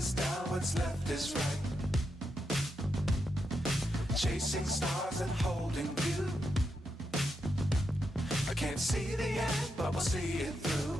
is down, what's left is right. Chasing stars and holding you. I can't see the end, but we'll see it through.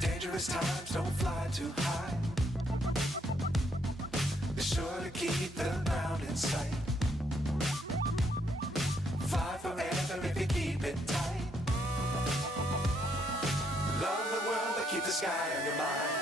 Dangerous times, don't fly too high. Be sure to keep the ground in sight. Fly forever if you keep it tight. Love the world, but keep the sky on your mind.